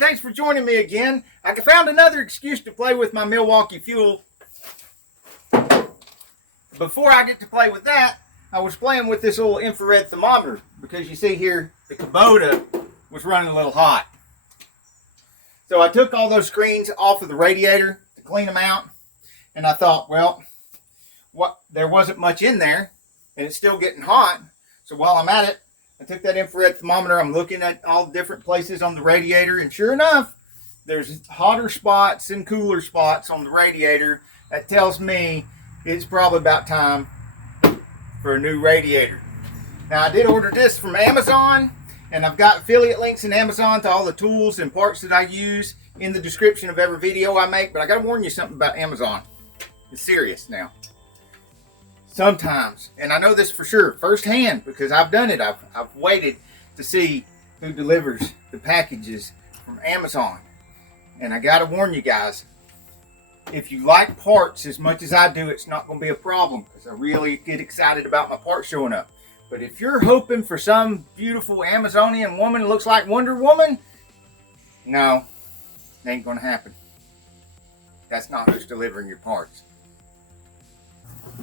thanks for joining me again. I found another excuse to play with my Milwaukee fuel. Before I get to play with that, I was playing with this little infrared thermometer because you see here the Kubota was running a little hot. So I took all those screens off of the radiator to clean them out, and I thought, well, there wasn't much in there and it's still getting hot. So while I'm at it, I took that infrared thermometer, I'm looking at all the different places on the radiator, and sure enough, there's hotter spots and cooler spots on the radiator. That tells me it's probably about time for a new radiator. Now, I did order this from Amazon, and I've got affiliate links in Amazon to all the tools and parts that I use in the description of every video I make, but I gotta warn you something about Amazon. It's serious now. Sometimes, and I know this for sure firsthand because I've done it. I've waited to see who delivers the packages from Amazon, and I gotta warn you guys, if you like parts as much as I do, it's not going to be a problem because I really get excited about my parts showing up. But if you're hoping for some beautiful Amazonian woman that looks like Wonder Woman, no, it ain't going to happen. That's not who's delivering your parts.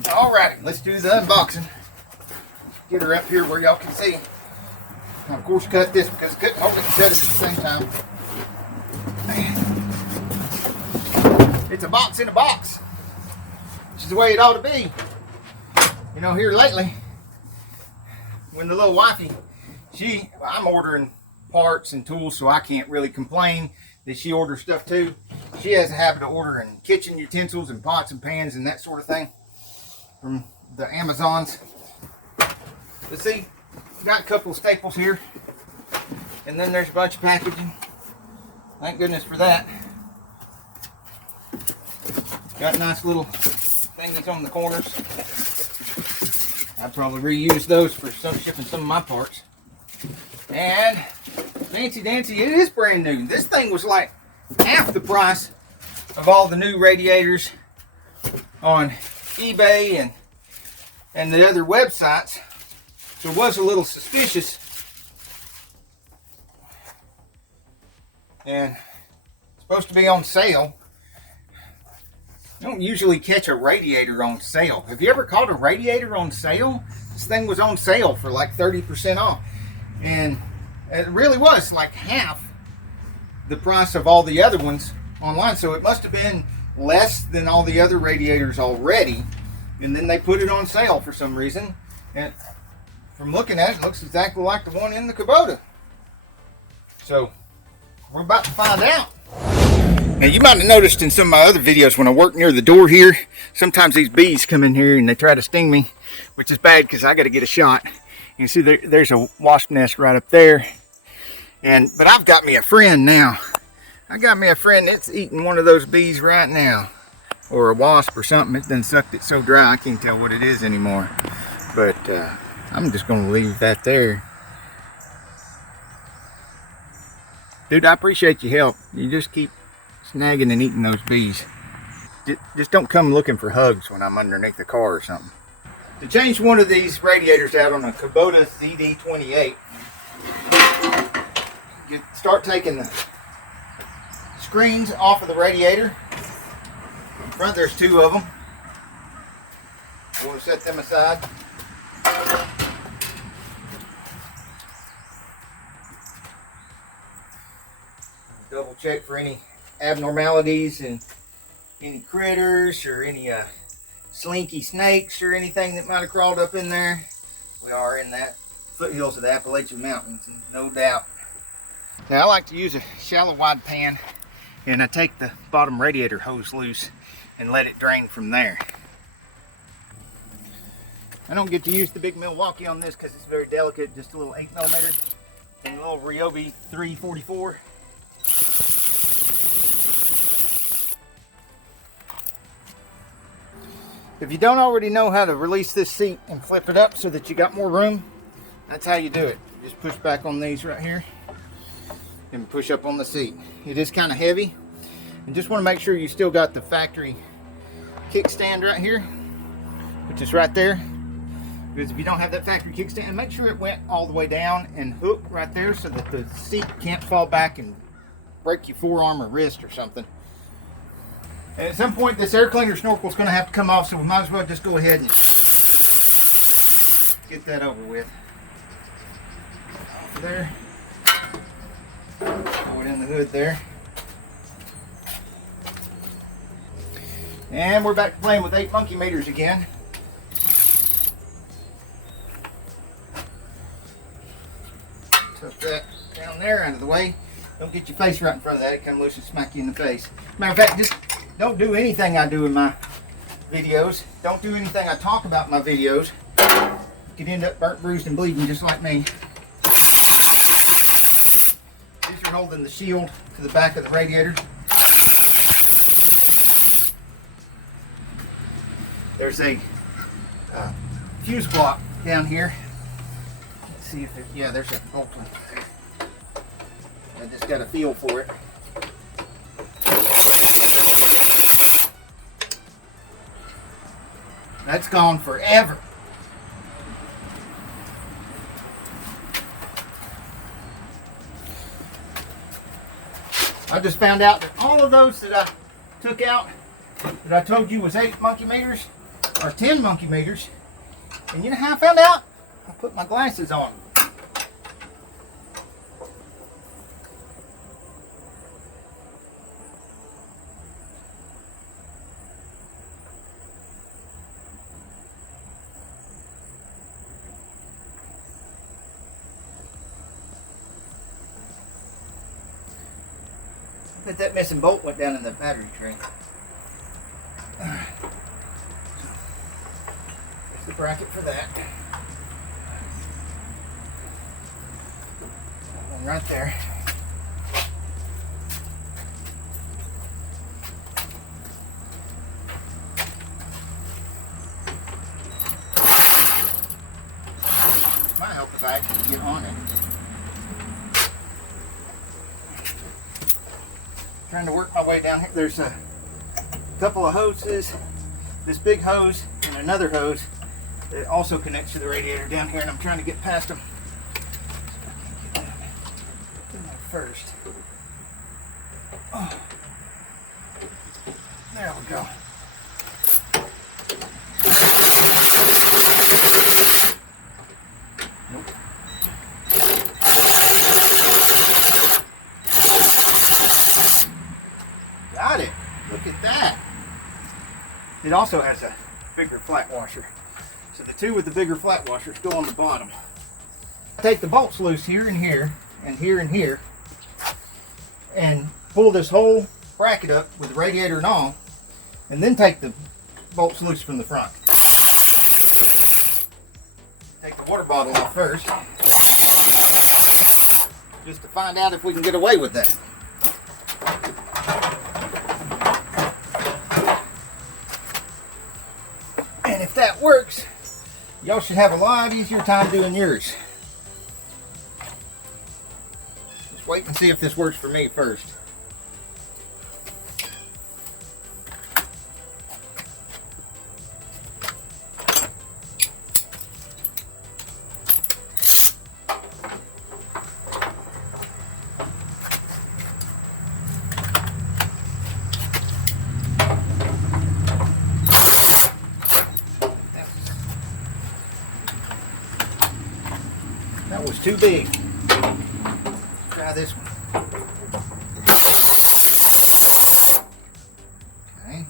Alrighty, let's do the unboxing. Get her up here where y'all can see. I, of course, cut this because I couldn't hold it and cut it at the same time. Man. It's a box in a box, which is the way it ought to be. You know, here lately, when the little wifey, I'm ordering parts and tools, so I can't really complain that she orders stuff too. She has a habit of ordering kitchen utensils and pots and pans and that sort of thing from the Amazons. Let's see, got a couple of staples here, and then there's a bunch of packaging. Thank goodness for that. Got nice little thingies on the corners. I'd probably reuse those for shipping some of my parts. And fancy dancy, it is brand new. This thing was like half the price of all the new radiators on eBay and the other websites. So it was a little suspicious. And it's supposed to be on sale. You don't usually catch a radiator on sale. Have you ever caught a radiator on sale? This thing was on sale for like 30% off. And it really was like half the price of all the other ones online. So it must have been less than all the other radiators already. And then they put it on sale for some reason. And from looking at it, it looks exactly like the one in the Kubota. So we're about to find out. Now, you might have noticed in some of my other videos when I work near the door here, sometimes these bees come in here and they try to sting me, which is bad because I got to get a shot. You can see there's a wasp nest right up there. But I've got me a friend now. I got me a friend that's eating one of those bees right now. Or a wasp or something. It done sucked it so dry I can't tell what it is anymore. But I'm just going to leave that there. Dude, I appreciate your help. You just keep snagging and eating those bees. Just don't come looking for hugs when I'm underneath the car or something. To change one of these radiators out on a Kubota ZD28, you start taking the screens off of the radiator. In front there's two of them. We'll set them aside. Double check for any abnormalities and any critters or any slinky snakes or anything that might have crawled up in there. We are in that foothills of the Appalachian Mountains, no doubt. Now I like to use a shallow wide pan, and I take the bottom radiator hose loose and let it drain from there. I don't get to use the big Milwaukee on this because it's very delicate, just a little 8mm and a little Ryobi 344. If you don't already know how to release this seat and flip it up so that you got more room, that's how you do it. You just push back on these right here and push up on the seat. It is kind of heavy, and just want to make sure you still got the factory kickstand right here, which is right there. Because if you don't have that factory kickstand, make sure it went all the way down and hooked right there so that the seat can't fall back and break your forearm or wrist or something. And at some point, this air cleaner snorkel is going to have to come off, so we might as well just go ahead and get that over with. Off there. Throw it in the hood there. And we're back to playing with 8 monkey meters again. Tuck that down there out of the way. Don't get your face right in front of that. It come loose and smack you in the face. Matter of fact, just don't do anything I do in my videos. Don't do anything I talk about in my videos. You could end up burnt, bruised, and bleeding just like me. These are holding the shield to the back of the radiator. There's a fuse block down here. Let's see if it, yeah, there's a bolt one there. I just got a feel for it. That's gone forever. I just found out that all of those that I took out, that I told you was 8 monkey meters, are 10 monkey meters. And you know how I found out? I put my glasses on. But that missing bolt went down in the battery tray. There's the bracket for that. That one right there. Might help if I actually get on it. Trying to work my way down here. There's a couple of hoses, this big hose and another hose that also connects to the radiator down here, and I'm trying to get past them. First. Oh. There we go. Nope. Got it. Look at that. It also has a bigger flat washer. So the two with the bigger flat washers go on the bottom. Take the bolts loose here and here and here and here and pull this whole bracket up with the radiator and all, and then take the bolts loose from the front. Take the water bottle off first, just to find out if we can get away with that. And if that works, y'all should have a lot easier time doing yours. Just wait and see if this works for me first. That was too big. Try this one. Okay.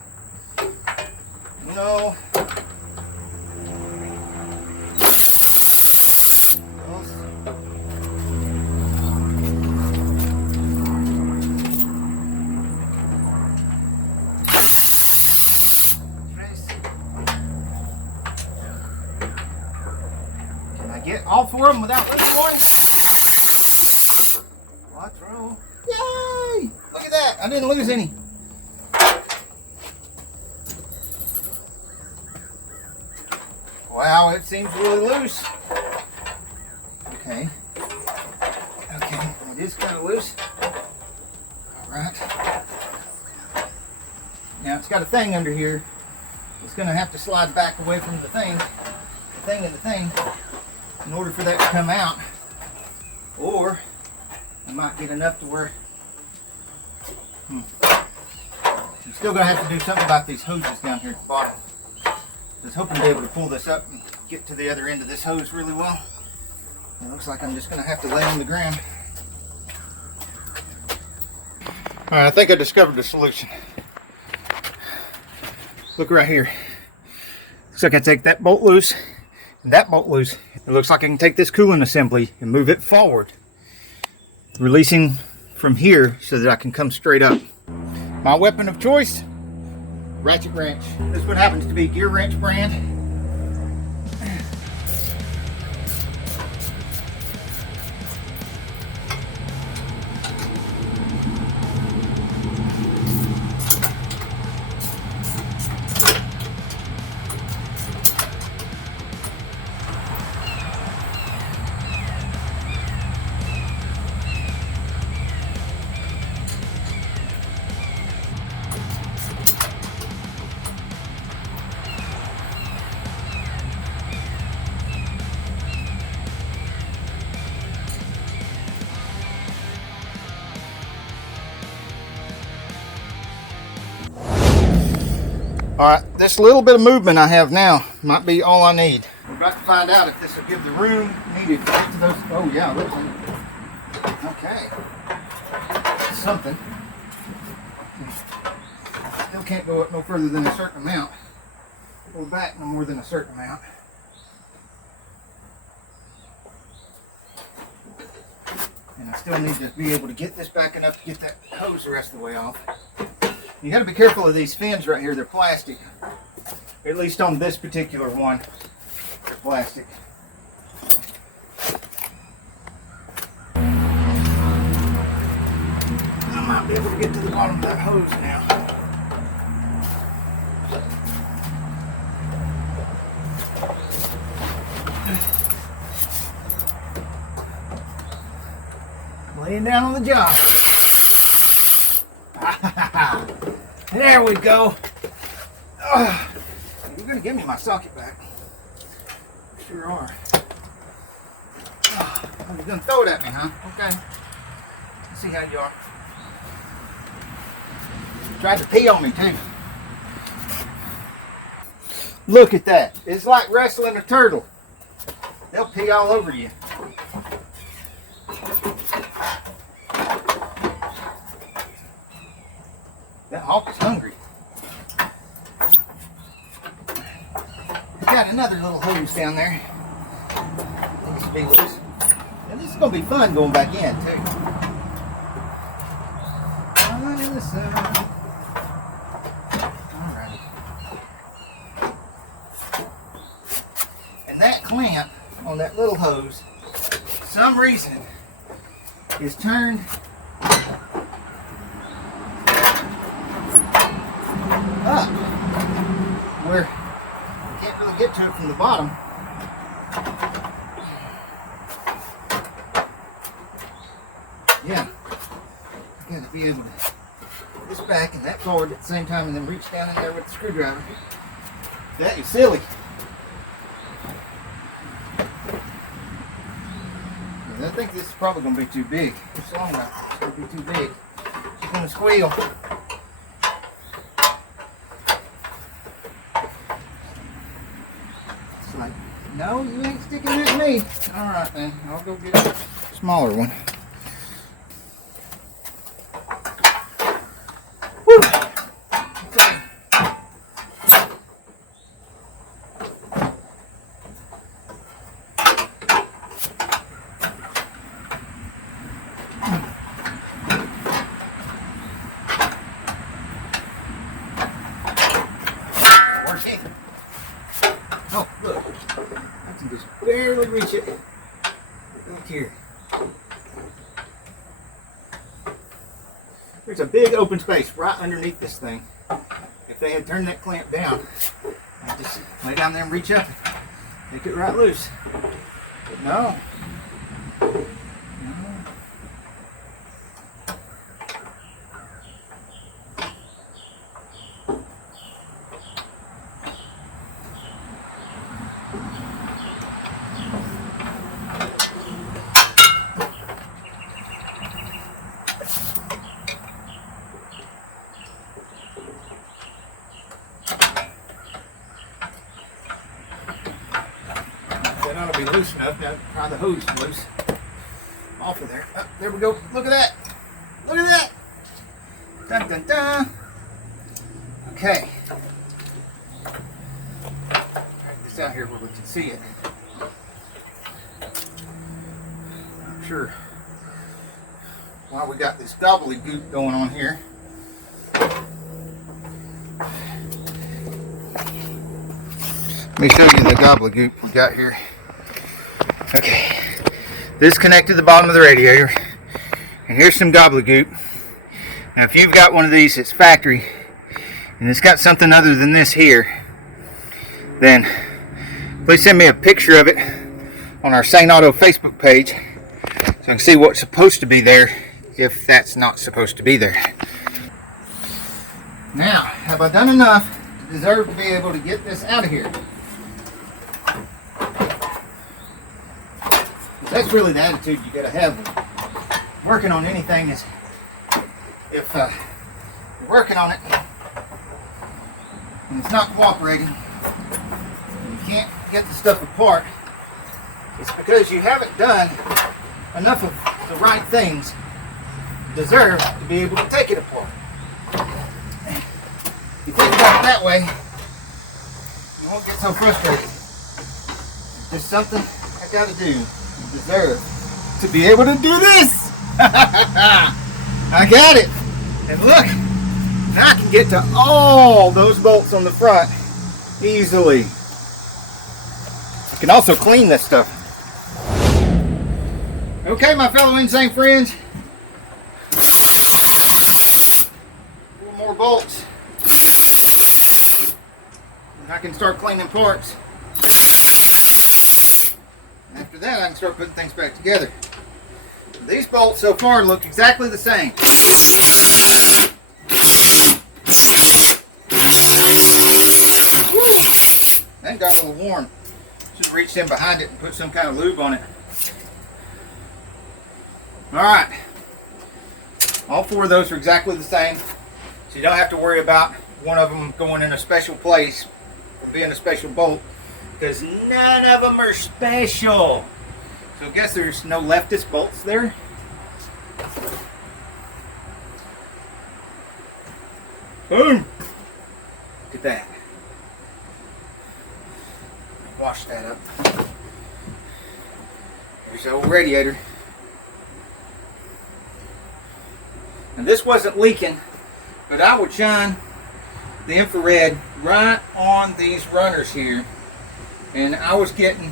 No. Get all 4 of them without losing one. Quattro. Yay! Look at that. I didn't lose any. Wow, it seems really loose. Okay. Okay, it is kind of loose. Alright. Now it's got a thing under here. It's going to have to slide back away from the thing. And the thing. In order for that to come out, or I might get enough to where I'm still going to have to do something about these hoses down here at the bottom. I was hoping to be able to pull this up and get to the other end of this hose really well. It looks like I'm just going to have to lay on the ground. All right, I think I discovered the solution. Look right here. Looks like I take that bolt loose and that bolt loose. It looks like I can take this coolant assembly and move it forward, releasing from here so that I can come straight up. My weapon of choice, ratchet wrench. This one happens to be Gear Wrench brand. Alright, this little bit of movement I have now might be all I need. We're about to find out if this will give the room needed to get to those. Oh yeah, looks like. Okay. Something. Still can't go up no further than a certain amount. Or back no more than a certain amount. And I still need to be able to get this back enough to get that hose the rest of the way off. You got to be careful of these fins right here. They're plastic. At least on this particular one, they're plastic. I might be able to get to the bottom of that hose now. Laying down on the job. There we go. You're going to give me my socket back. Sure are. You're going to throw it at me, huh? Okay. Let's see how you are. Tried to pee on me, too. Look at that. It's like wrestling a turtle. They'll pee all over you. That hawk is hungry. Got another little hose down there. This will be loose. And this is going to be fun going back in, too. Right in the sun. Alrighty. And that clamp on that little hose, for some reason, is turned up where you can't really get to it from the bottom. Yeah, you got to be able to put this back and that forward at the same time and then reach down in there with the screwdriver. That is silly. And I think this is probably going to be too big. It's long enough. It's going to be too big. It's going to squeal. Like, no, you ain't sticking at me. Alright then, I'll go get a smaller one. Woo! Okay. Working. Oh, look. I can just barely reach it back here. There's a big open space right underneath this thing. If they had turned that clamp down, I'd just lay down there and reach up and take it right loose. But no. loose enough. Now pry the hose loose off of there. Oh, there we go. Look at that. Look at that. Dun dun dun. Okay. Drag this out here where we can see it. Not sure why we got this gobbledygook going on here. Let me show you the gobbledygook we got here. Okay, this connected to the bottom of the radiator, and here's some gobbledygook. Now if you've got one of these that's factory, and it's got something other than this here, then please send me a picture of it on our Saneauto Facebook page so I can see what's supposed to be there if that's not supposed to be there. Now, have I done enough to deserve to be able to get this out of here? That's really the attitude you gotta have when working on anything, is if you're working on it and it's not cooperating and you can't get the stuff apart, it's because you haven't done enough of the right things to deserve to be able to take it apart. If you think about it that way, you won't get so frustrated. It's just something I gotta do to deserve to be able to do this. I got it. And look, now I can get to all those bolts on the front easily. I can also clean this stuff. Okay, my fellow Insane friends. 4 more bolts. And I can start cleaning parts. After that, I can start putting things back together. These bolts so far look exactly the same. That got a little warm. Should have reached in behind it and put some kind of lube on it. Alright. All 4 of those are exactly the same. So you don't have to worry about one of them going in a special place or being a special bolt, because none of them are special. So I guess there's no leftist bolts there. Boom! Look at that. Wash that up. Here's the old radiator. And this wasn't leaking, but I would shine the infrared right on these runners here, and I was getting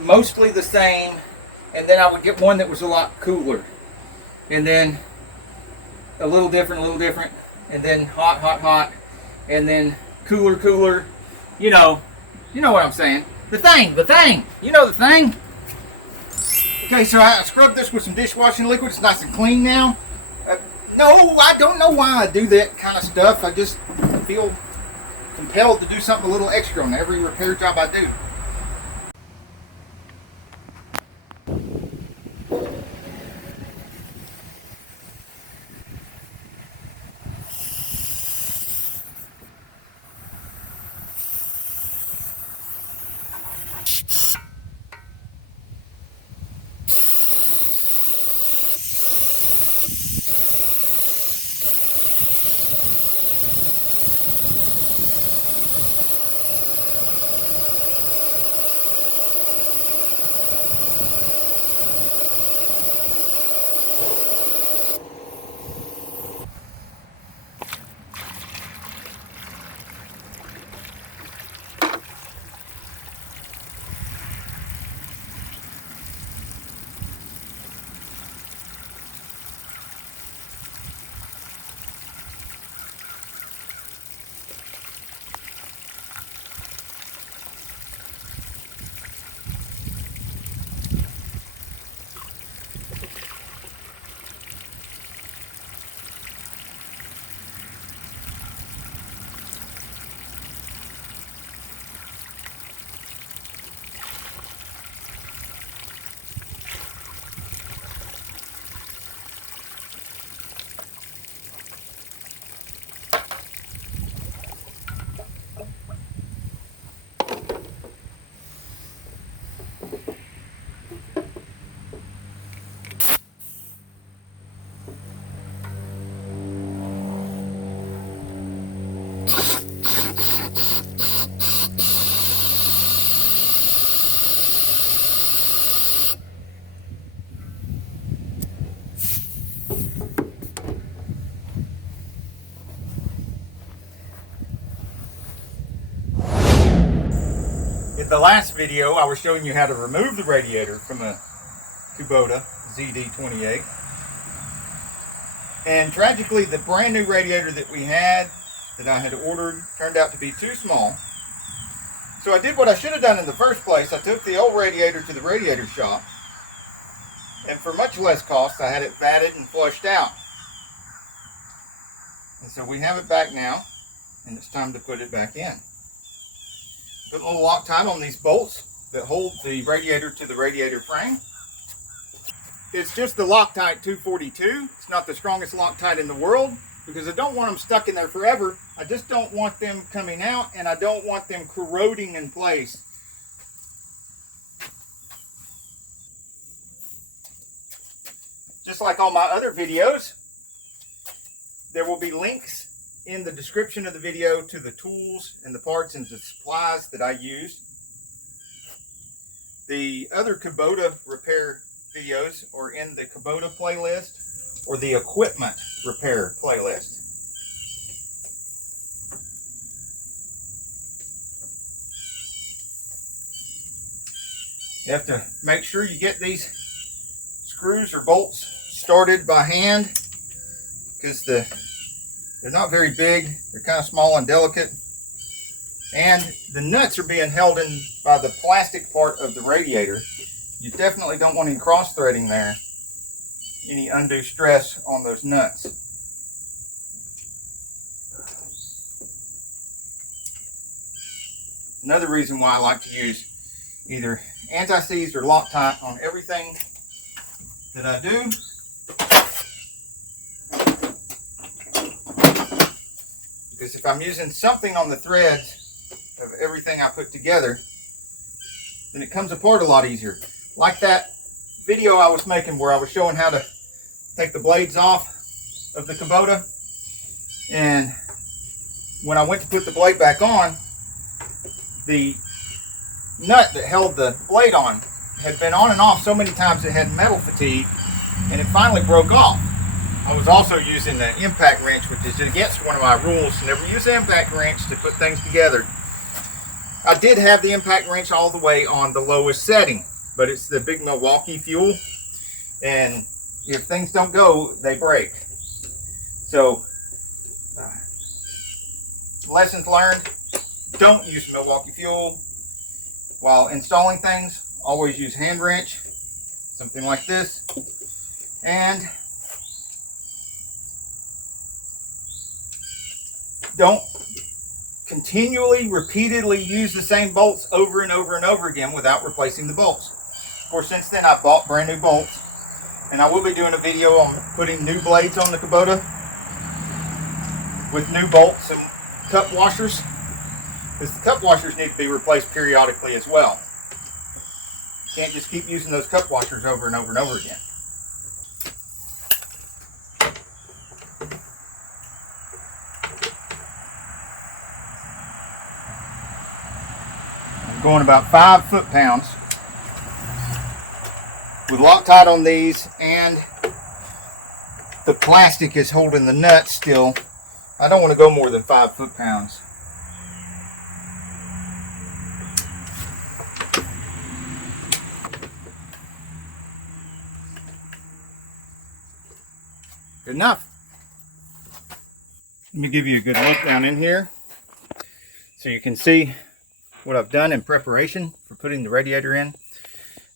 mostly the same, and then I would get one that was a lot cooler, and then a little different, and then hot, hot, hot, and then cooler, cooler. You know what I'm saying. The thing, you know the thing. Okay, so I scrubbed this with some dishwashing liquid. It's nice and clean now. No, I don't know why I do that kind of stuff. I just feel compelled to do something a little extra on every repair job I do. In the last video, I was showing you how to remove the radiator from a Kubota ZD28. And tragically, the brand new radiator that we had, that I had ordered, turned out to be too small. So I did what I should have done in the first place. I took the old radiator to the radiator shop, and for much less cost, I had it vatted and flushed out. And so we have it back now, and it's time to put it back in. Put a little Loctite on these bolts that hold the radiator to the radiator frame. It's just the Loctite 242. It's not the strongest Loctite in the world, because I don't want them stuck in there forever. I just don't want them coming out, and I don't want them corroding in place. Just like all my other videos, there will be links in the description of the video to the tools and the parts and the supplies that I use. The other Kubota repair videos are in the Kubota playlist or the equipment repair playlist. You have to make sure you get these screws or bolts started by hand, because they're not very big. They're kind of small and delicate, and the nuts are being held in by the plastic part of the radiator. You definitely don't want any cross threading there, any undue stress on those nuts. Another reason why I like to use either anti-seize or Loctite on everything that I do, because if I'm using something on the threads of everything I put together, then it comes apart a lot easier. Like that video I was making where I was showing how to take the blades off of the Kubota, and when I went to put the blade back on, the nut that held the blade on had been on and off so many times it had metal fatigue, and it finally broke off. I was also using the impact wrench, which is against one of my rules to never use the impact wrench to put things together. I did have the impact wrench all the way on the lowest setting, but it's the big Milwaukee fuel, and if things don't go, they break. So, lessons learned: don't use Milwaukee fuel while installing things. Always use hand wrench, something like this, and don't continually, repeatedly use the same bolts over and over and over again without replacing the bolts. Of course, since then I've bought brand new bolts, and I will be doing a video on putting new blades on the Kubota with new bolts and cup washers, because the cup washers need to be replaced periodically as well. You can't just keep using those cup washers over and over and over again. I'm going about 5 foot-pounds with Loctite on these, and the plastic is holding the nuts still. I don't want to go more than 5 foot-pounds. Good enough. Let me give you a good look down in here so you can see what I've done in preparation for putting the radiator in.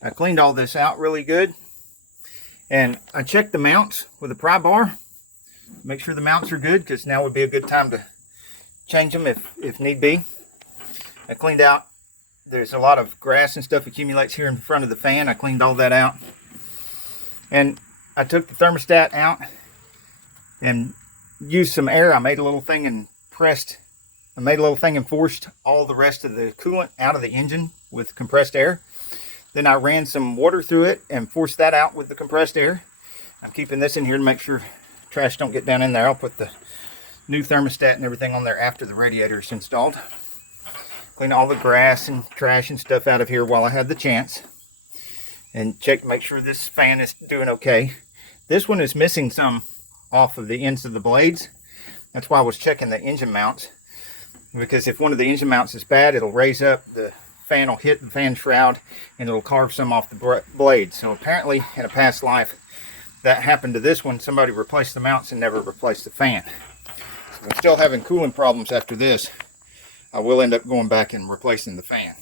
I cleaned all this out really good, and I checked the mounts with a pry bar. Make sure the mounts are good, because now would be a good time to change them if need be. I cleaned out, there's a lot of grass and stuff accumulates here in front of the fan. I cleaned all that out, and I took the thermostat out and used some air. I made a little thing and forced all the rest of the coolant out of the engine with compressed air. Then I ran some water through it and forced that out with the compressed air. I'm keeping this in here to make sure trash don't get down in there. I'll put the new thermostat and everything on there after the radiator is installed. Clean all the grass and trash and stuff out of here while I had the chance, and check to make sure this fan is doing okay. This one is missing some off of the ends of the blades. That's why I was checking the engine mounts, because if one of the engine mounts is bad, it'll raise up the fan will hit the fan shroud and it'll carve some off the blade. So apparently in a past life that happened to this one. Somebody replaced the mounts and never replaced the fan. So I'm still having cooling problems after this. I will end up going back and replacing the fan.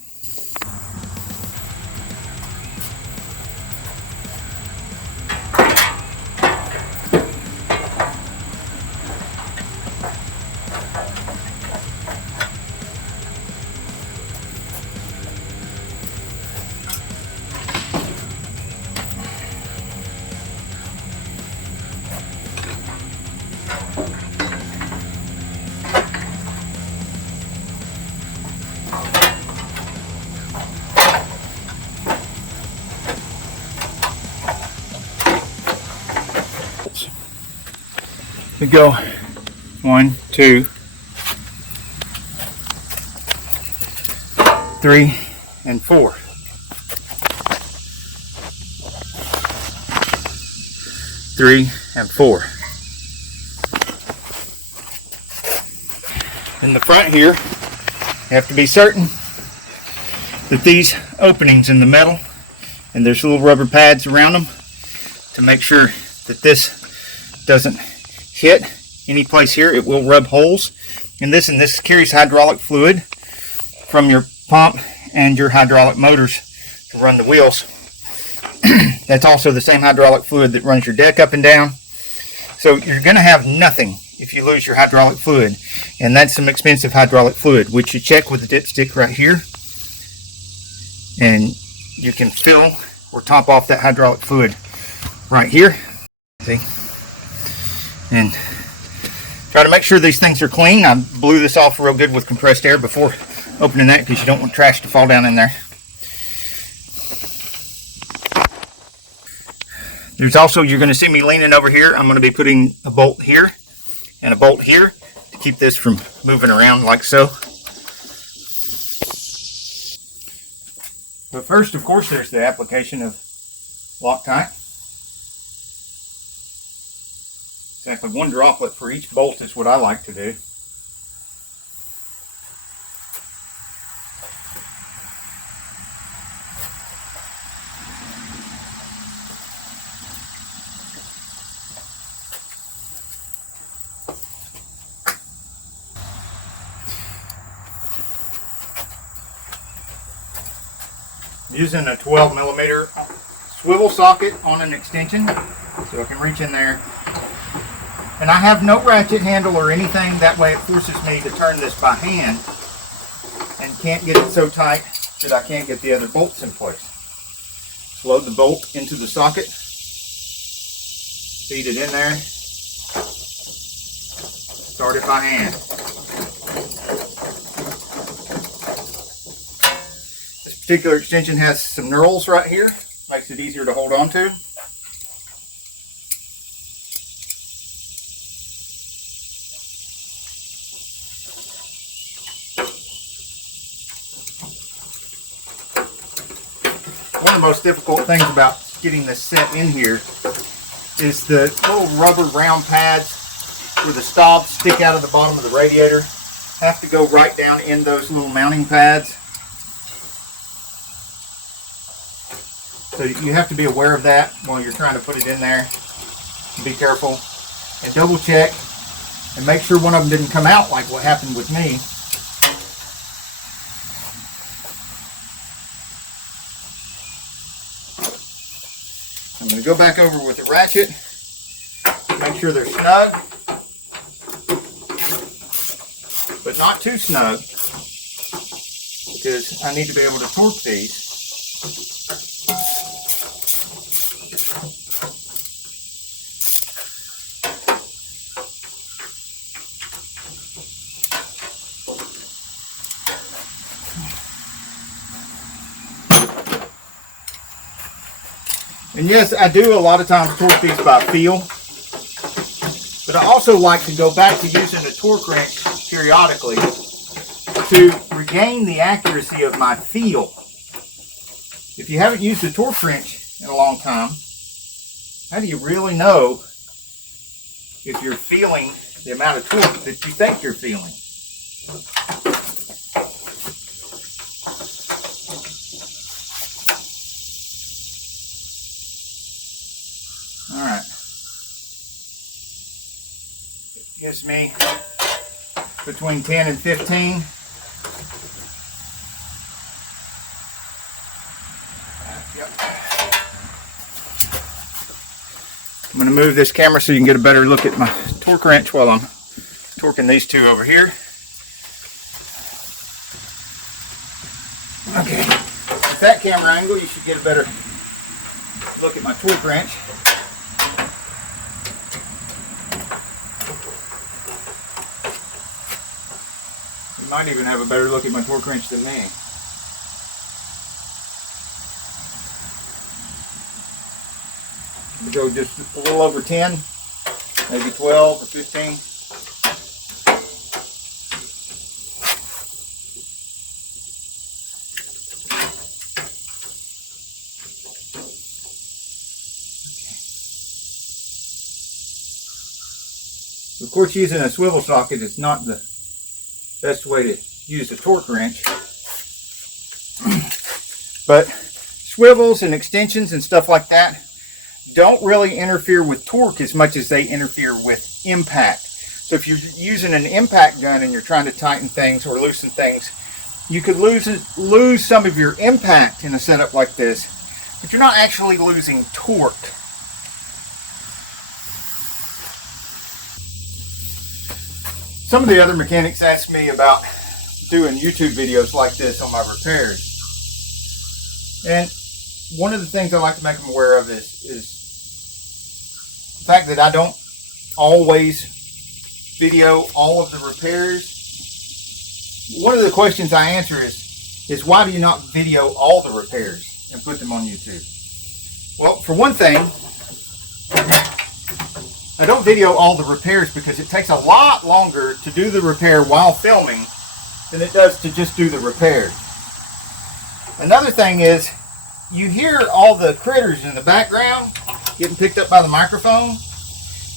We go 1, 2, 3, and 4. In the front here, you have to be certain that these openings in the metal, and there's little rubber pads around them to make sure that this doesn't hit any place here. It will rub holes in this, and this carries hydraulic fluid from your pump and your hydraulic motors to run the wheels. That's also the same hydraulic fluid that runs your deck up and down. So you're going to have nothing if you lose your hydraulic fluid, and that's some expensive hydraulic fluid, which you check with the dipstick right here, and you can fill or top off that hydraulic fluid right here. See? And try to make sure these things are clean. I blew this off real good with compressed air before opening that because you don't want trash to fall down in there. There's also, you're going to see me leaning over here. I'm going to be putting a bolt here and a bolt here to keep this from moving around like so. But first, of course, there's the application of Loctite. Exactly 1 droplet for each bolt is what I like to do. Using a 12mm swivel socket on an extension so I can reach in there. And I have no ratchet handle or anything. That way it forces me to turn this by hand and can't get it so tight that I can't get the other bolts in place. Just load the bolt into the socket, feed it in there, start it by hand. This particular extension has some knurls right here, makes it easier to hold on to. One of the most difficult things about getting this set in here is the little rubber round pads where the stobs stick out of the bottom of the radiator have to go right down in those little mounting pads. So you have to be aware of that while you're trying to put it in there. Be careful and double check and make sure one of them didn't come out like what happened with me. I'm going to go back over with the ratchet, make sure they're snug, but not too snug, because I need to be able to torque these. And yes, I do a lot of times torque these by feel, but I also like to go back to using a torque wrench periodically to regain the accuracy of my feel. If you haven't used a torque wrench in a long time, how do you really know if you're feeling the amount of torque that you think you're feeling? All right. It gives me between 10 and 15. Yep. I'm going to move this camera so you can get a better look at my torque wrench while I'm torquing these two over here. Okay, with that camera angle, you should get a better look at my torque wrench. You might even have a better look at my torque wrench than me. We go just a little over 10, maybe 12 or 15. Of course, using a swivel socket is not the best way to use a torque wrench. But swivels and extensions and stuff like that don't really interfere with torque as much as they interfere with impact. So if you're using an impact gun and you're trying to tighten things or loosen things, you could lose some of your impact in a setup like this, but you're not actually losing torque. Some of the other mechanics ask me about doing YouTube videos like this on my repairs. And one of the things I like to make them aware of is the fact that I don't always video all of the repairs. One of the questions I answer is why do you not video all the repairs and put them on YouTube? Well, for one thing, I don't video all the repairs because it takes a lot longer to do the repair while filming than it does to just do the repair. Another thing is, you hear all the critters in the background getting picked up by the microphone,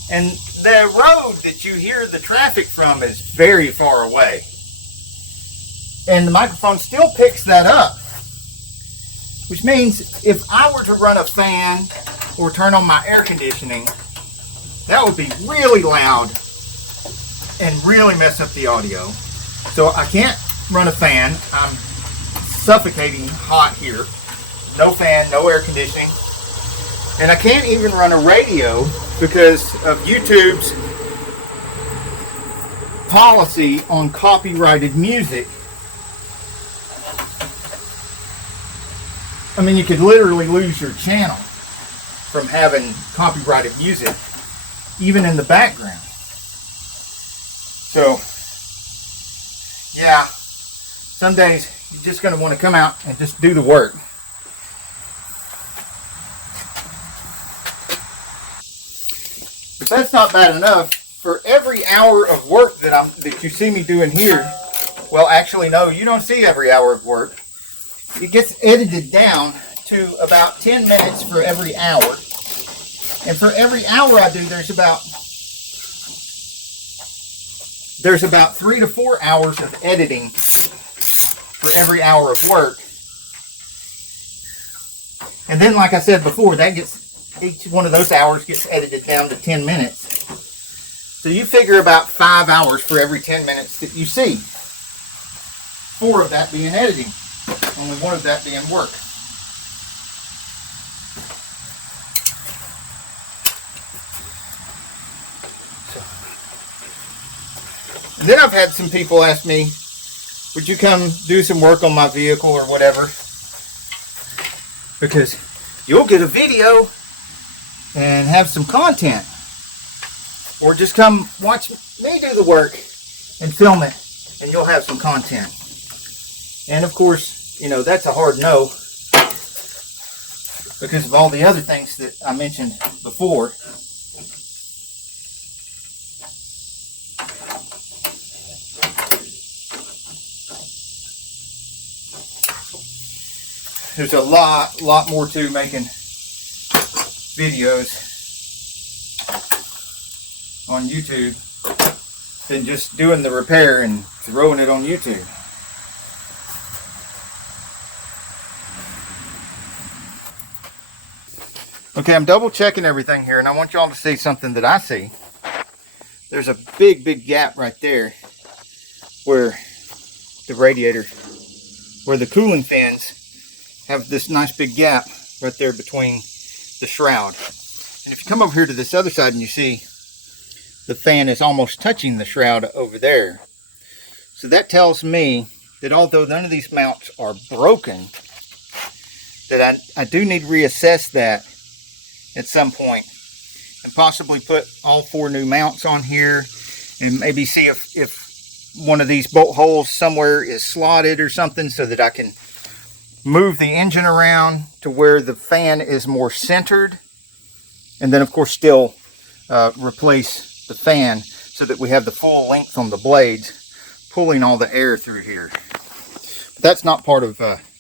and the road that you hear the traffic from is very far away. And the microphone still picks that up, which means if I were to run a fan or turn on my air conditioning, that would be really loud and really mess up the audio. So I can't run a fan. I'm suffocating hot here. No fan, no air conditioning. And I can't even run a radio because of YouTube's policy on copyrighted music. I mean, you could literally lose your channel from having copyrighted music, even in the background. So, yeah, some days you're just going to want to come out and just do the work. But that's not bad enough. For every hour of work that you see me doing here, well, actually, no, you don't see every hour of work. It gets edited down to about 10 minutes for every hour. And for every hour I do, there's about 3 to 4 hours of editing for every hour of work. And then, like I said before, each one of those hours gets edited down to 10 minutes. So you figure about 5 hours for every 10 minutes that you see. 4 of that being editing. Only 1 of that being work. And then I've had some people ask me, would you come do some work on my vehicle or whatever? Because you'll get a video and have some content. Or just come watch me do the work and film it and you'll have some content. And of course, you know, that's a hard no because of all the other things that I mentioned before. There's a lot more to making videos on YouTube than just doing the repair and throwing it on YouTube. Okay, I'm double checking everything here, and I want y'all to see something that I see. There's a big gap right there where the radiator, where the cooling fans have this nice big gap right there between the shroud. And if you come over here to this other side and you see the fan is almost touching the shroud over there. So that tells me that although none of these mounts are broken, that I do need to reassess that at some point and possibly put all 4 new mounts on here and maybe see if one of these bolt holes somewhere is slotted or something, so that I can move the engine around to where the fan is more centered, and then of course still replace the fan so that we have the full length on the blades pulling all the air through here. But that's not part of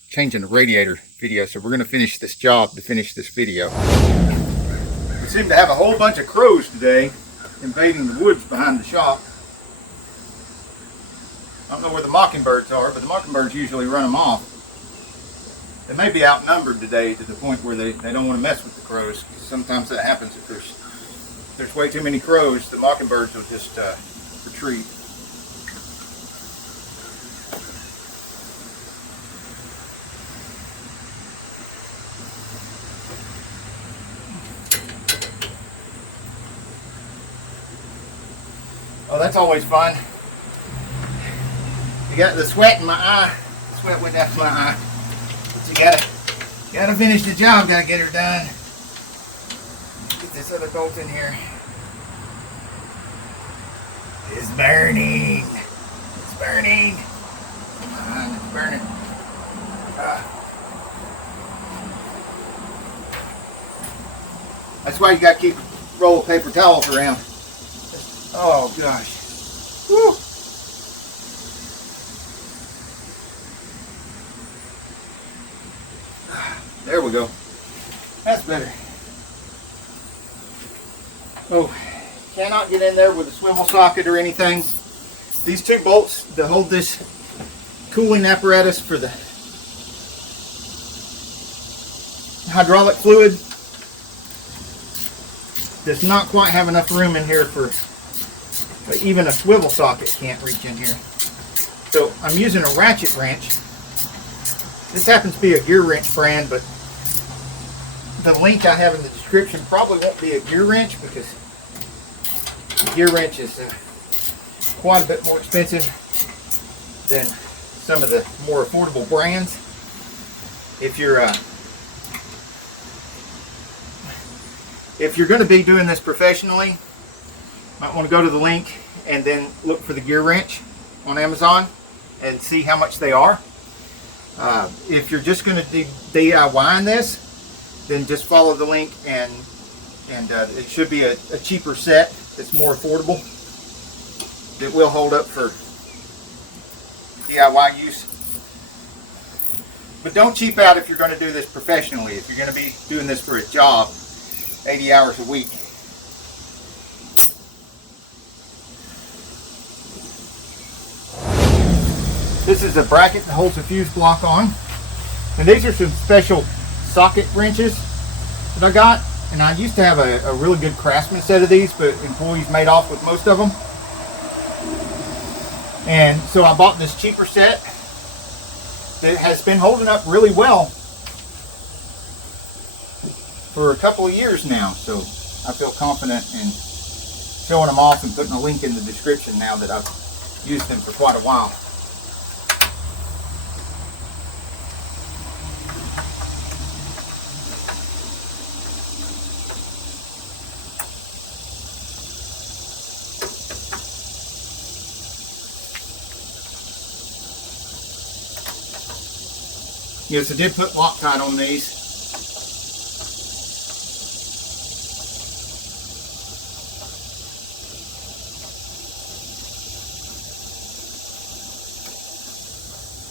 changing the radiator video, so we're going to finish this job to finish this video. We seem to have a whole bunch of crows today invading the woods behind the shop. I don't know where the mockingbirds are, but the mockingbirds usually run them off. They may be outnumbered today to the point where they don't want to mess with the crows. Sometimes that happens if there's way too many crows. The mockingbirds will just retreat. Oh, that's always fun. You got the sweat in my eye. The sweat went down my eye. But you gotta finish the job. Gotta get her done. Get this other bolt in here. It's burning. It's burning. Come on, it's burning. That's why you gotta keep a roll of paper towels around. Oh gosh. Woo. There we go. That's better. Oh, cannot get in there with a swivel socket or anything. These 2 bolts to hold this cooling apparatus for the hydraulic fluid does not quite have enough room in here for even a swivel socket. Can't reach in here. So I'm using a ratchet wrench. This happens to be a gear wrench brand, but the link I have in the description probably won't be a gear wrench, because the gear wrench is quite a bit more expensive than some of the more affordable brands. If you're going to be doing this professionally, you might want to go to the link and then look for the gear wrench on Amazon and see how much they are. If you're just going to DIY this, then just follow the link, and it should be a cheaper set that's more affordable, that will hold up for DIY use. But don't cheap out if you're going to do this professionally. If you're going to be doing this for a job, 80 hours a week. This is a bracket that holds a fuse block on. And these are some special socket wrenches that I got. And I used to have a really good Craftsman set of these, but employees made off with most of them. And so I bought this cheaper set that has been holding up really well for a couple of years now. So I feel confident in showing them off and putting a link in the description now that I've used them for quite a while. Yes, I did put Loctite on these.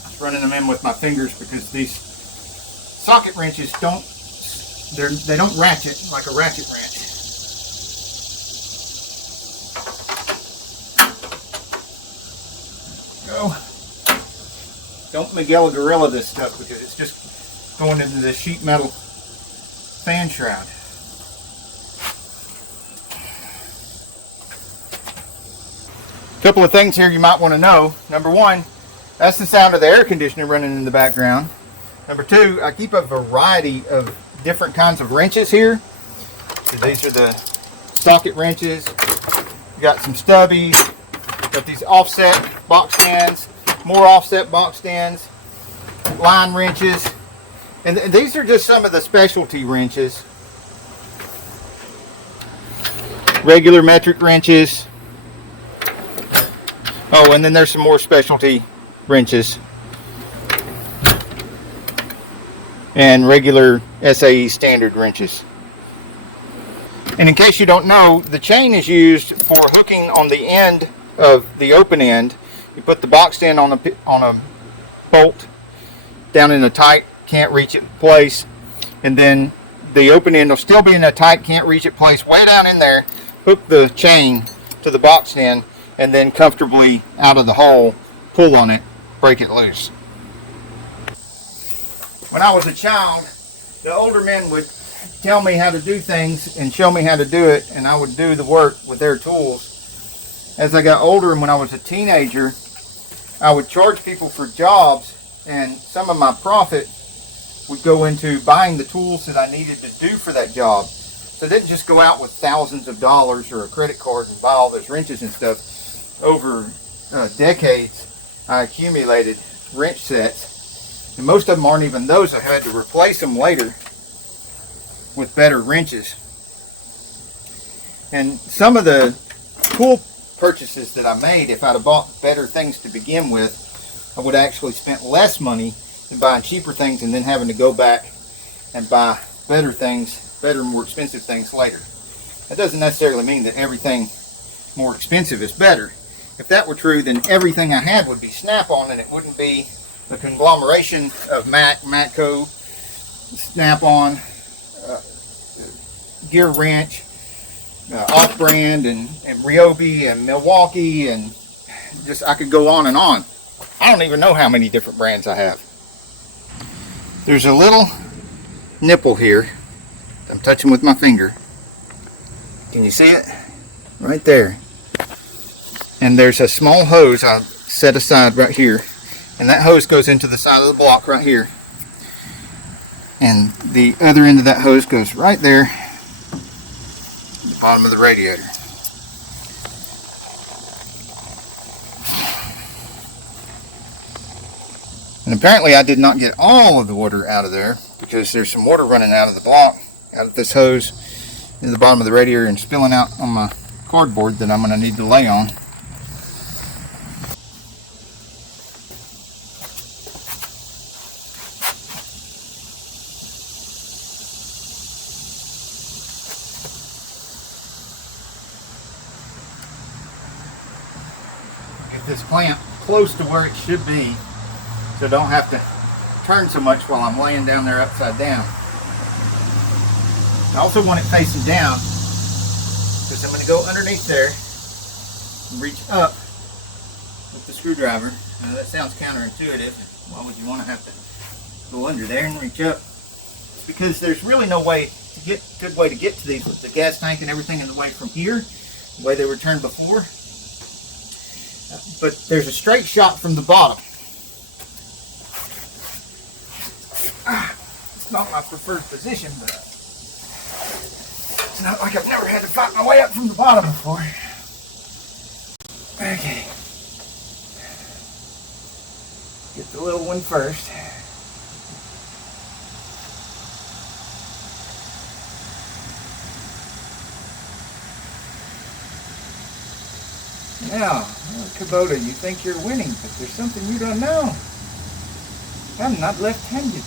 Just running them in with my fingers because these socket wrenches they don't ratchet like a ratchet wrench. Go. Don't Miguel Gorilla this stuff, because it's just going into the sheet metal fan shroud. Couple of things here you might want to know. Number one, that's the sound of the air conditioner running in the background. Number two, I keep a variety of different kinds of wrenches here. So these are the socket wrenches. We got some stubbies. Got these offset box stands, more offset box stands, line wrenches, and these are just some of the specialty wrenches. Regular metric wrenches. Oh, and then there's some more specialty wrenches. And regular SAE standard wrenches. And in case you don't know, the chain is used for hooking on the end of the open end. You put the box stand on a bolt down in a tight, can't reach it place, and then the open end will still be in a tight, can't reach it place way down in there. Hook the chain to the box stand, and then comfortably out of the hole, pull on it, break it loose. When I was a child, the older men would tell me how to do things and show me how to do it, and I would do the work with their tools. As I got older and when I was a teenager, I would charge people for jobs, and some of my profit would go into buying the tools that I needed to do for that job. So I didn't just go out with thousands of dollars or a credit card and buy all those wrenches and stuff. Over decades, I accumulated wrench sets, and most of them aren't even those. I had to replace them later with better wrenches. And some of the tool purchases that I made, if I'd have bought better things to begin with, I would have actually spent less money than buying cheaper things and then having to go back and buy better things, better, more expensive things later. That doesn't necessarily mean that everything more expensive is better. If that were true, then everything I had would be Snap-on, and it wouldn't be the conglomeration of Matco, Snap-on, Gear Wrench, Off-Brand, and Ryobi, and Milwaukee, and just I could go on and on. I don't even know how many different brands I have. There's a little nipple here I'm touching with my finger. Can you see it? Right there. And there's a small hose I set aside right here, and that hose goes into the side of the block right here, and the other end of that hose goes right there at the bottom of the radiator. And apparently I did not get all of the water out of there, because there's some water running out of the block, out of this hose in the bottom of the radiator and spilling out on my cardboard that I'm going to need to lay on. Get this clamp close to where it should be, so I don't have to turn so much while I'm laying down there upside down. I also want it facing down, because I'm going to go underneath there and reach up with the screwdriver. Now that sounds counterintuitive. Why would you want to have to go under there and reach up? It's because there's really no way to good way to get to these with the gas tank and everything in the way from here, the way they were turned before. But there's a straight shot from the bottom. It's not my preferred position, but it's not like I've never had to fight my way up from the bottom before. Okay. Get the little one first. Now, Kubota, you think you're winning, but there's something you don't know. I'm not left-handed.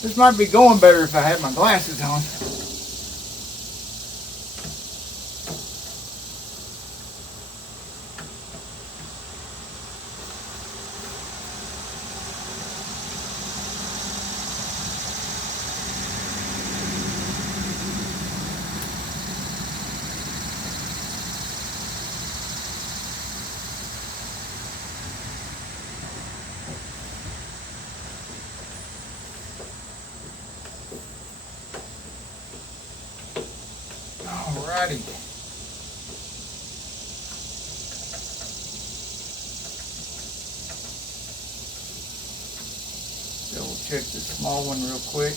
This might be going better if I had my glasses on. check the small one real quick.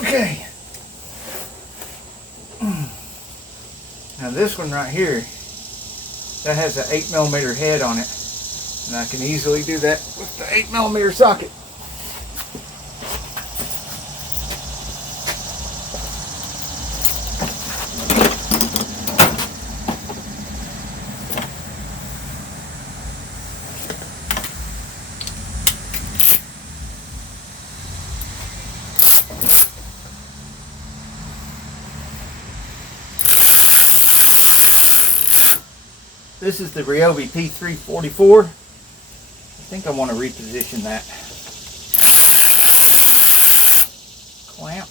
Okay. Now this one right here, that has an 8mm head on it, and I can easily do that with the 8mm socket. This is the Ryobi P344. I think I want to reposition that clamp.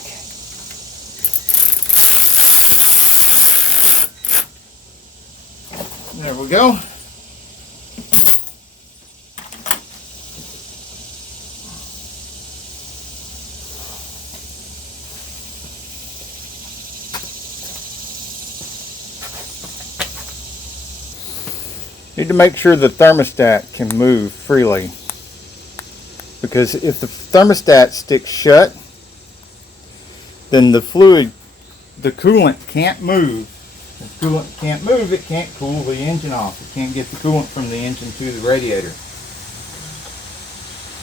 Okay. There we go. Need to make sure the thermostat can move freely, because if the thermostat sticks shut, then the fluid, the coolant can't move. If the coolant can't move, it can't cool the engine off. It can't get the coolant from the engine to the radiator.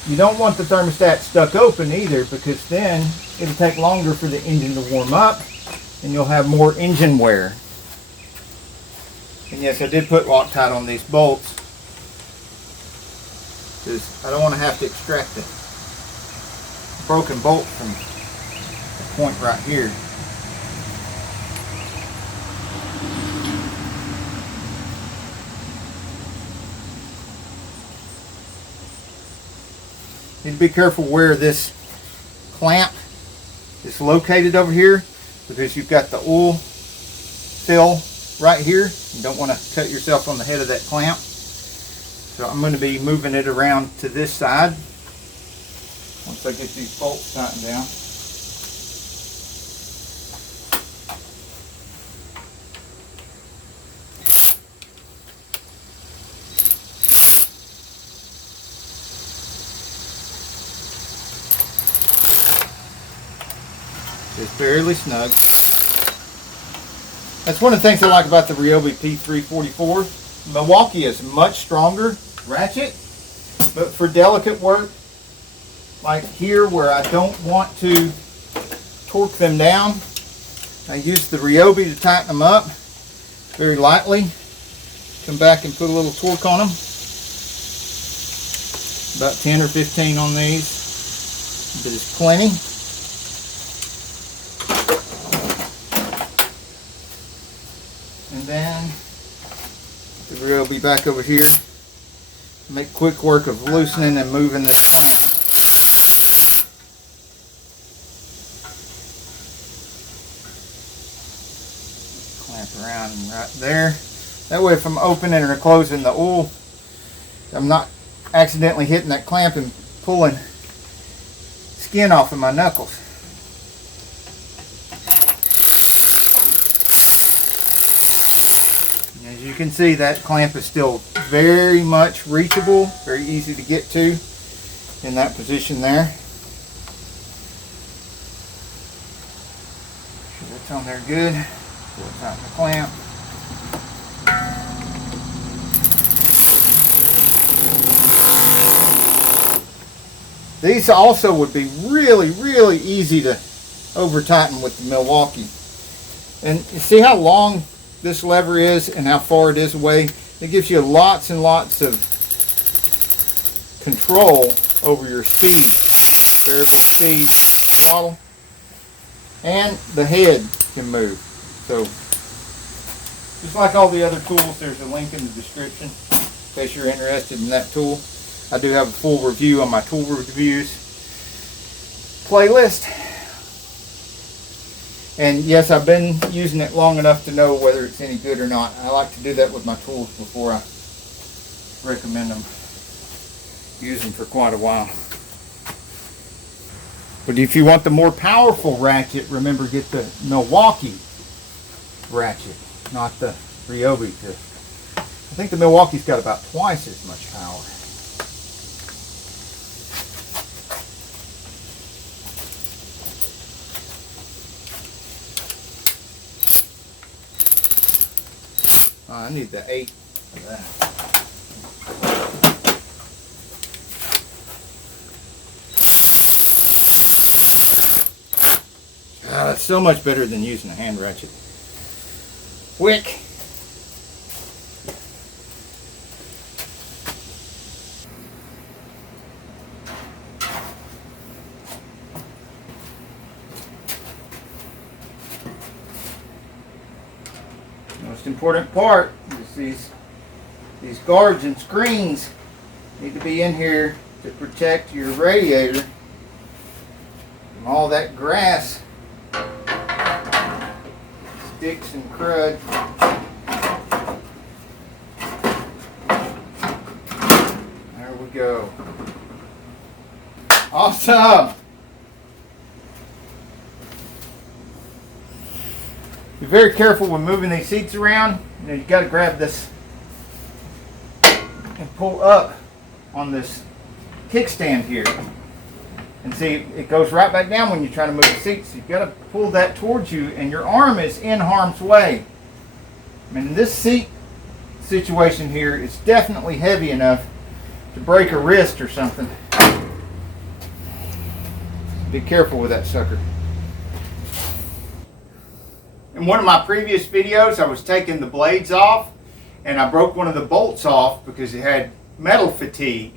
You don't want the thermostat stuck open either, because then it'll take longer for the engine to warm up and you'll have more engine wear. And yes, I did put Loctite on these bolts because I don't want to have to extract the broken bolt from the point right here. Need to be careful where this clamp is located over here, because you've got the oil fill right here. You don't want to cut yourself on the head of that clamp. So I'm going to be moving it around to this side once I get these bolts tightened down. Just barely snug. That's one of the things I like about the Ryobi P344. Milwaukee is much stronger ratchet, but for delicate work like here where I don't want to torque them down, I use the Ryobi to tighten them up very lightly. Come back and put a little torque on them. About 10 or 15 on these, but it's plenty. And then the Ryobi back over here. Make quick work of loosening and moving this clamp. Clamp around right there. That way if I'm opening or closing the oil, I'm not accidentally hitting that clamp and pulling skin off of my knuckles. And as you can see, that clamp is still very much reachable, very easy to get to in that position there. Make sure that's on there good. Pull it out the clamp. These also would be really easy to over tighten with the Milwaukee. And you see how long this lever is and how far it is away? It gives you lots and lots of control over your speed, variable speed throttle, and the head can move. So just like all the other tools, there's a link in the description in case you're interested in that tool. I do have a full review on my tool reviews playlist. And yes, I've been using it long enough to know whether it's any good or not. I like to do that with my tools before I recommend them. Use them for quite a while. But if you want the more powerful ratchet, remember, get the Milwaukee ratchet, not the Ryobi. I think the Milwaukee's got about twice as much power. I need the 8 for that. That's so much better than using a hand ratchet. Quick. Most important part is these guards and screens need to be in here to protect your radiator from all that grass, sticks and crud. There we go. Awesome. Be very careful when moving these seats around. You got to grab this and pull up on this kickstand here. And see, it goes right back down when you're trying to move the seats. You've got to pull that towards you, and your arm is in harm's way. I mean, in this seat situation here, it's definitely heavy enough to break a wrist or something. Be careful with that sucker. In one of my previous videos, I was taking the blades off, and I broke one of the bolts off because it had metal fatigue.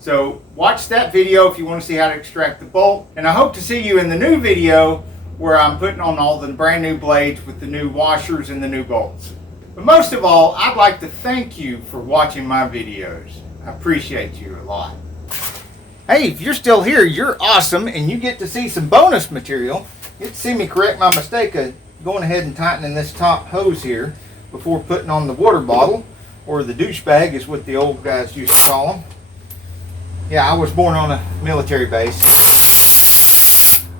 So watch that video if you want to see how to extract the bolt. And I hope to see you in the new video where I'm putting on all the brand new blades with the new washers and the new bolts. But most of all, I'd like to thank you for watching my videos. I appreciate you a lot. Hey, if you're still here, you're awesome, and you get to see some bonus material. You get to see me correct my mistake of going ahead and tightening this top hose here before putting on the water bottle, or the douchebag is what the old guys used to call them. Yeah, I was born on a military base.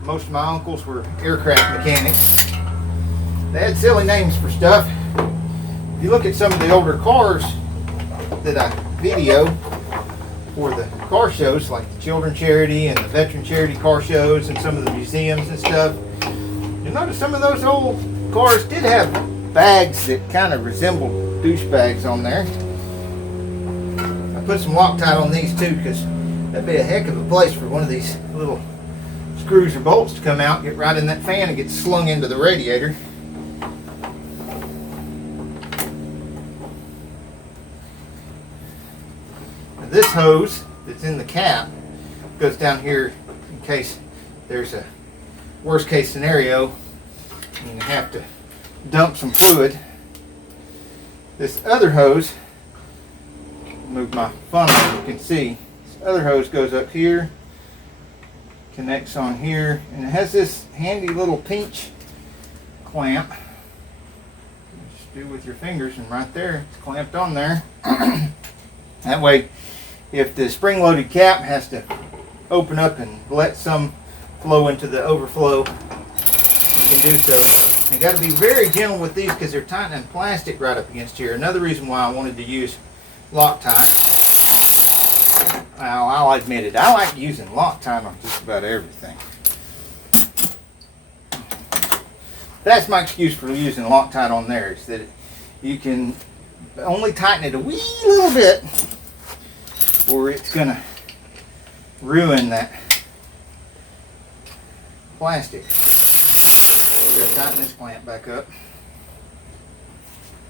Most of my uncles were aircraft mechanics. They had silly names for stuff. If you look at some of the older cars that I video for the car shows, like the Children's Charity and the Veteran Charity car shows and some of the museums and stuff, you notice some of those old cars did have bags that kind of resembled douchebags on there. I put some Loctite on these too, because that'd be a heck of a place for one of these little screws or bolts to come out, get right in that fan and get slung into the radiator. Now this hose that's in the cap goes down here in case there's a worst case scenario and you have to dump some fluid. This other hose, move my funnel so you can see, this other hose goes up here, connects on here, and it has this handy little pinch clamp. Just do with your fingers, and right there it's clamped on there. That way if the spring-loaded cap has to open up and let some flow into the overflow, you can do so. You got to be very gentle with these because they're tightening plastic right up against here. Another reason why I wanted to use Loctite. Well, I'll admit it, I like using Loctite on just about everything. That's my excuse for using Loctite on there, is that you can only tighten it a wee little bit or it's going to ruin that plastic. We're going to tighten this clamp back up.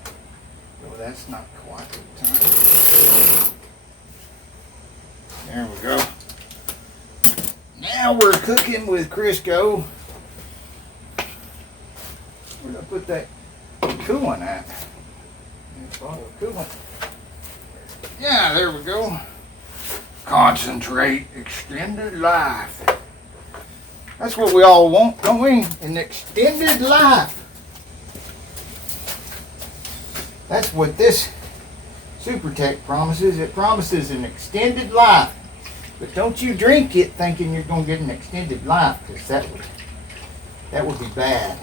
Oh, that's not quite tight. There we go. Now we're cooking with Crisco. Where did I put that coolant at? Bottle of coolant. Yeah, there we go. Concentrate, extended life. That's what we all want, don't we? An extended life. That's what this SuperTech promises. It promises an extended life. But don't you drink it thinking you're going to get an extended life, because that would be bad.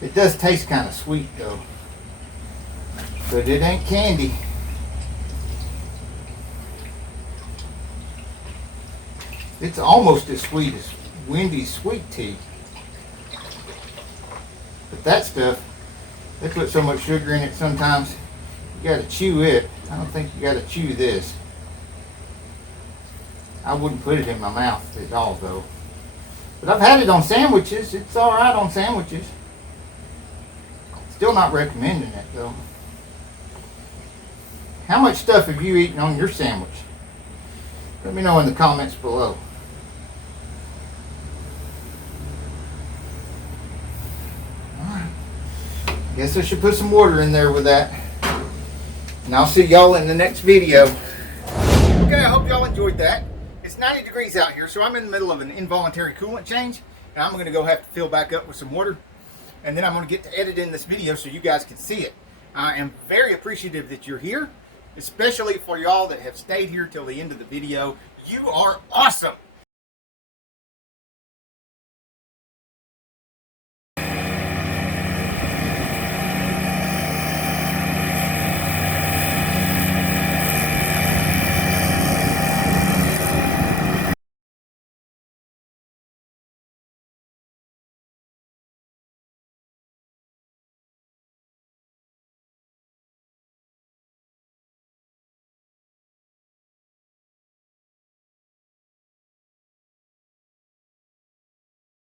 It does taste kind of sweet though, but it ain't candy. It's almost as sweet as Wendy's sweet tea. But that stuff, they put so much sugar in it sometimes, you gotta chew it. I don't think you gotta chew this. I wouldn't put it in my mouth at all though. But I've had it on sandwiches. It's alright on sandwiches. Still not recommending it though. How much stuff have you eaten on your sandwich? Let me know in the comments below. Alright. Guess I should put some water in there with that. And I'll see y'all in the next video. Okay, I hope y'all enjoyed that. It's 90 degrees out here, so I'm in the middle of an involuntary coolant change. And I'm going to go have to fill back up with some water. And then I'm going to get to editing this video so you guys can see it. I am very appreciative that you're here, especially for y'all that have stayed here till the end of the video. You are awesome!